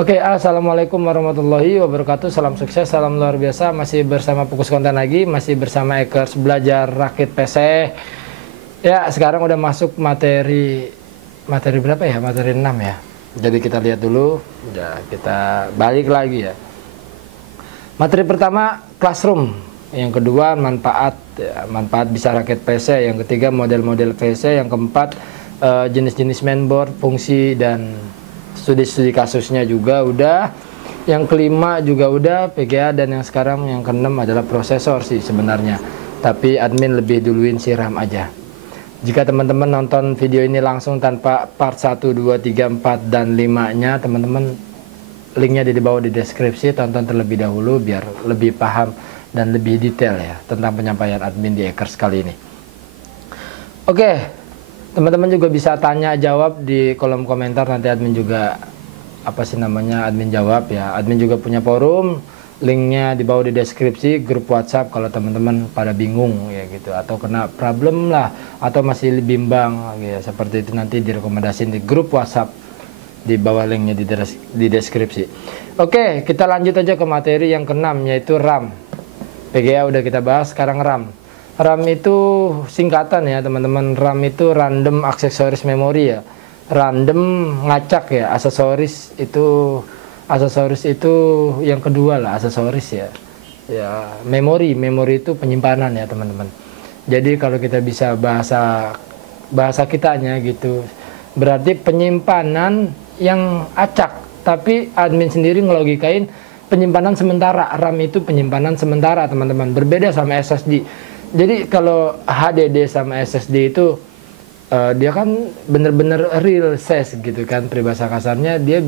Oke, assalamualaikum warahmatullahi wabarakatuh. Salam sukses, salam luar biasa. Masih bersama Fokus Konten lagi, masih bersama Ekers belajar rakit PC. Ya, sekarang udah masuk materi berapa ya? Materi 6 ya. Jadi kita lihat dulu. Udah kita balik lagi ya. Materi pertama classroom, yang kedua manfaat bisa rakit PC, yang ketiga model-model PC, yang keempat jenis-jenis mainboard, fungsi dan studi-studi kasusnya juga udah. Yang kelima juga udah PGA, dan yang sekarang yang keenam adalah prosesor sih sebenarnya. Tapi admin lebih duluin si RAM aja. Jika teman-teman nonton video ini langsung tanpa part 1, 2, 3, 4 dan 5-nya, teman-teman linknya di bawah di deskripsi, tonton terlebih dahulu biar lebih paham dan lebih detail ya tentang penyampaian admin di Ekers kali ini. Oke. Teman-teman juga bisa tanya jawab di kolom komentar, nanti admin juga admin jawab ya. Admin juga punya forum, linknya di bawah di deskripsi, grup WhatsApp kalau teman-teman pada bingung ya gitu, atau kena problem lah, atau masih bimbang ya, seperti itu nanti direkomendasiin di grup WhatsApp di bawah linknya di deskripsi. Oke, kita lanjut aja ke materi yang keenam, yaitu RAM. PGA udah kita bahas, sekarang RAM. RAM itu singkatan ya teman-teman. RAM itu random accessories memory ya. Random ngacak ya. Aksesoris itu yang kedua lah, aksesoris ya. Ya, memori itu penyimpanan ya teman-teman. Jadi kalau kita bisa bahasa kitanya gitu, berarti penyimpanan yang acak, tapi admin sendiri ngelogikain penyimpanan sementara. RAM itu penyimpanan sementara teman-teman. Berbeda sama SSD. Jadi kalau HDD sama SSD itu dia kan bener-bener real size gitu kan, peribahasa kasarnya dia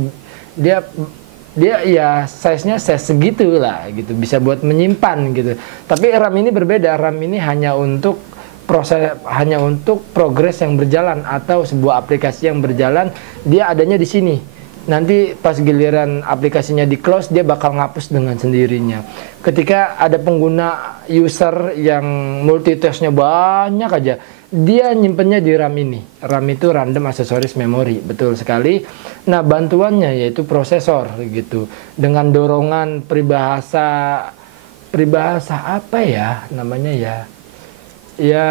ya size-nya size segitu lah gitu, bisa buat menyimpan gitu. Tapi RAM ini berbeda. RAM ini hanya untuk progres yang berjalan atau sebuah aplikasi yang berjalan, dia adanya di sini. Nanti pas giliran aplikasinya di close, dia bakal ngapus dengan sendirinya. Ketika ada pengguna user yang multitasknya banyak aja, dia nyimpennya di RAM ini. RAM itu random accessories memory, betul sekali. Nah, bantuannya yaitu prosesor gitu. Dengan dorongan peribahasa apa ya namanya ya? Ya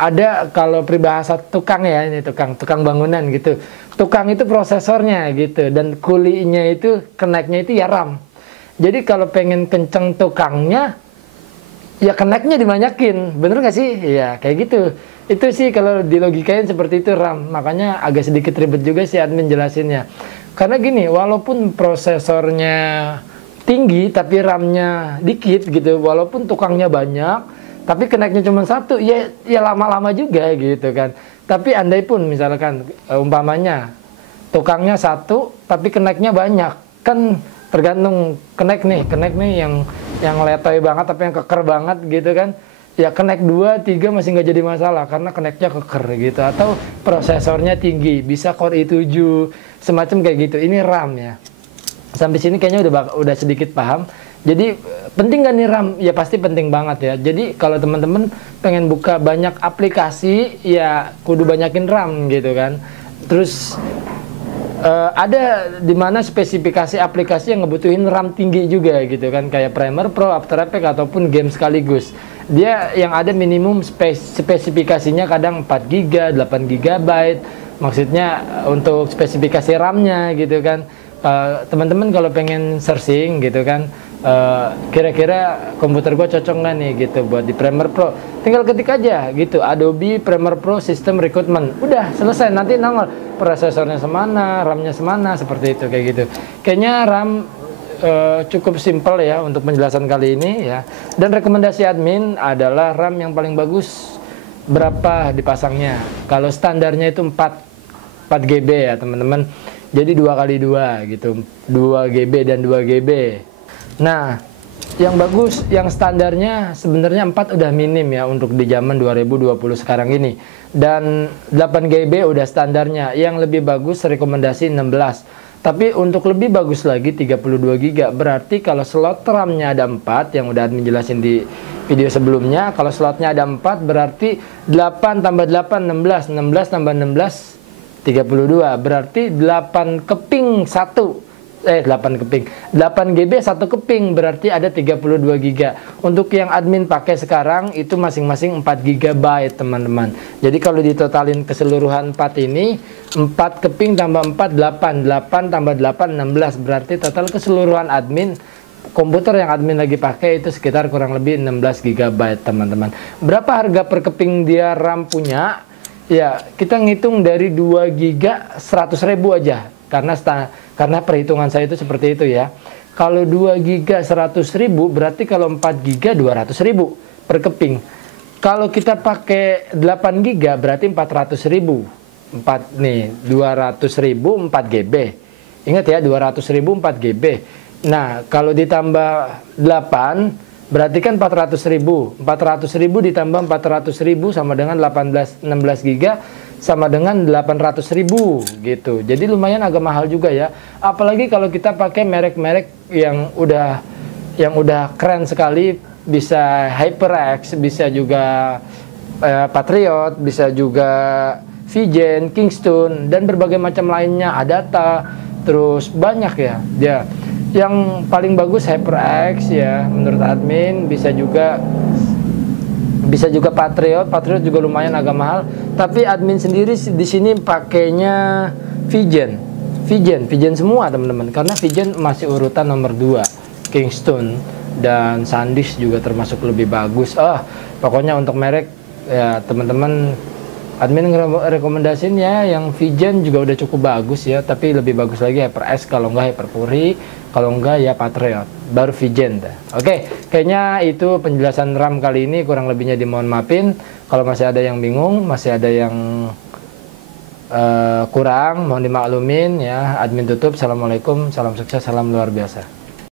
ada, kalau peribahasa tukang ya, ini tukang bangunan gitu. Tukang itu prosesornya gitu, dan kulinya itu keneknya itu ya RAM. Jadi kalau pengen kenceng tukangnya, ya keneknya dibanyakin, bener gak sih? Ya kayak gitu. Itu sih kalau dilogikain seperti itu RAM. Makanya agak sedikit ribet juga sih admin jelasinnya. Karena gini, walaupun prosesornya tinggi tapi RAM-nya dikit gitu, walaupun tukangnya banyak tapi keneknya cuma satu, ya lama-lama juga gitu kan. Tapi andai pun misalkan umpamanya tukangnya satu tapi keneknya banyak, kan tergantung kenek nih yang letoy banget tapi yang keker banget gitu kan. Ya kenek 2, 3 masih nggak jadi masalah karena keneknya keker gitu, atau prosesornya tinggi, bisa Core i7 semacam kayak gitu. Ini RAM ya. Sampai sini kayaknya udah sedikit paham. Jadi penting gak nih RAM? Ya pasti penting banget ya. Jadi kalau teman-teman pengen buka banyak aplikasi, ya kudu banyakin RAM gitu kan. Terus ada dimana spesifikasi aplikasi yang ngebutuhin RAM tinggi juga gitu kan, kayak Premiere Pro, After Effects ataupun game sekaligus. Dia yang ada minimum spesifikasinya kadang 4 GB, 8 GB. Maksudnya untuk spesifikasi RAM-nya gitu kan. Teman-teman kalau pengen searching gitu kan, kira-kira komputer gue cocok nggak nih gitu buat di Premiere Pro, tinggal ketik aja gitu Adobe Premiere Pro System Recruitment, udah selesai, nanti nongol prosesornya semana, RAM-nya semana, seperti itu kayak gitu. Kayaknya RAM cukup simple ya untuk penjelasan kali ini ya. Dan rekomendasi admin adalah RAM yang paling bagus berapa dipasangnya. Kalau standarnya itu 4 GB ya teman-teman. Jadi 2x2 gitu, 2 GB dan 2 GB. Nah, yang bagus, yang standarnya sebenarnya 4 udah minim ya untuk di zaman 2020 sekarang ini. Dan 8 GB udah standarnya. Yang lebih bagus rekomendasi 16. Tapi untuk lebih bagus lagi 32 GB. Berarti kalau slot RAM-nya ada 4, yang udah admin jelasin di video sebelumnya. Kalau slotnya ada 4 berarti 8 tambah 8, 16. 16 tambah 16, 32. Berarti 8 keping 1 8 keping. 8 GB 1 keping berarti ada 32 GB. Untuk yang admin pakai sekarang itu masing-masing 4 GB, teman-teman. Jadi kalau ditotalin keseluruhan 4 ini, 4 keping tambah 4 8, 8 tambah 8 16, berarti total keseluruhan admin komputer yang admin lagi pakai itu sekitar kurang lebih 16 GB, teman-teman. Berapa harga per keping dia RAM punya? Ya, kita ngitung dari 2 GB 100.000 aja. Karena perhitungan saya itu seperti itu ya. Kalau 2 GB 100.000 berarti kalau 4 GB 200.000 per keping. Kalau kita pakai 8 GB berarti 400.000. 200.000 4 GB. Ingat ya, 200.000 4 GB. Nah, kalau ditambah 8 berarti kan 400.000. 400.000 ditambah 400.000 sama dengan 16 GB sama dengan 800.000 gitu. Jadi lumayan agak mahal juga ya. Apalagi kalau kita pakai merek-merek yang udah keren sekali, bisa HyperX, bisa juga Patriot, bisa juga Vigen, Kingston dan berbagai macam lainnya, Adata, terus banyak ya. Ya, yang paling bagus HyperX ya menurut admin, bisa juga Patriot juga lumayan agak mahal. Tapi admin sendiri di sini pakainya Vigen semua, teman-teman. Karena Vigen masih urutan nomor 2. Kingston dan SanDisk juga termasuk lebih bagus. Pokoknya untuk merek ya teman-teman, admin rekomendasiin ya yang Vigen juga udah cukup bagus ya, tapi lebih bagus lagi HyperX, kalau enggak HyperPuri, kalau enggak ya Patriot, baru Vigen dah. Oke, kayaknya itu penjelasan RAM kali ini, kurang lebihnya dimohon maafin. Kalau masih ada yang bingung, masih ada yang kurang, mohon dimaklumin ya. Admin tutup. Assalamualaikum, salam sukses, salam luar biasa.